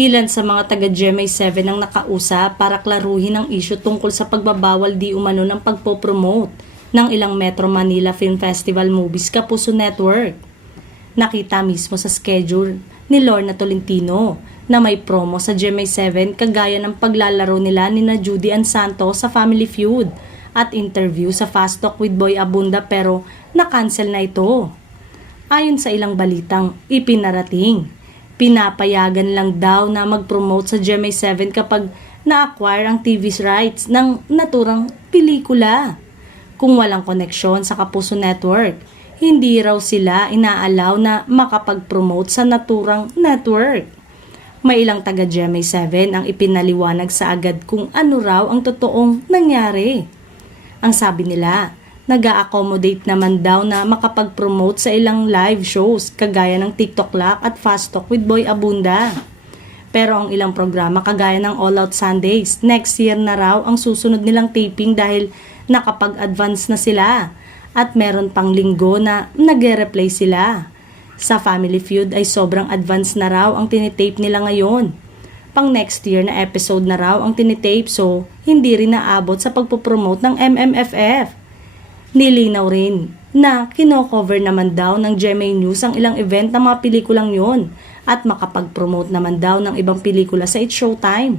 Ilan sa mga taga-GMA7 ang nakausap para klaruhin ang isyu tungkol sa pagbabawal di umano ng pagpopromote ng ilang Metro Manila Film Festival movies Kapuso Network. Nakita mismo sa schedule ni Lorna Tolentino na may promo sa GMA7 kagaya ng paglalaro nila ni Judy Ann Santos sa Family Feud at interview sa Fast Talk with Boy Abunda pero na-cancel na ito. Ayon sa ilang balitang ipinarating, pinapayagan lang daw na mag-promote sa GMA7 kapag na-acquire ang TV rights ng naturang pelikula. Kung walang koneksyon sa Kapuso Network, hindi raw sila inaalaw na makapag-promote sa naturang network. May ilang taga GMA7 ang ipinaliwanag sa agad kung ano raw ang totoong nangyari. Ang sabi nila, nag-a-accommodate naman daw na makapag-promote sa ilang live shows kagaya ng TikTok Lock at Fast Talk with Boy Abunda. Pero ang ilang programa kagaya ng All Out Sundays, next year na raw ang susunod nilang taping dahil nakapag-advance na sila at meron pang linggo na nag-replay sila. Sa Family Feud ay sobrang advance na raw ang tinitape nila ngayon. Pang next year na episode na raw ang tinitape so hindi rin naabot sa pagpopromote ng MMFF. Nilinaw rin na kino-cover naman daw ng GMA News ang ilang event ng mga pelikulang yon at makapag-promote naman daw ng ibang pelikula sa It's Showtime.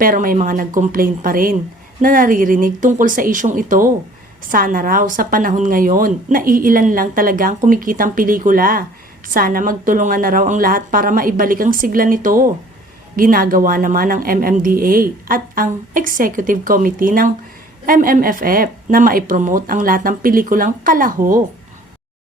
Pero may mga nag-complain pa rin na naririnig tungkol sa isyong ito. Sana raw sa panahon ngayon na iilan lang talaga ang kumikitang pelikula. Sana magtulungan na raw ang lahat para maibalik ang sigla nito. Ginagawa naman ng MMDA at ang Executive Committee ng MMFF na maipromote ang lahat ng pelikulang kalahok.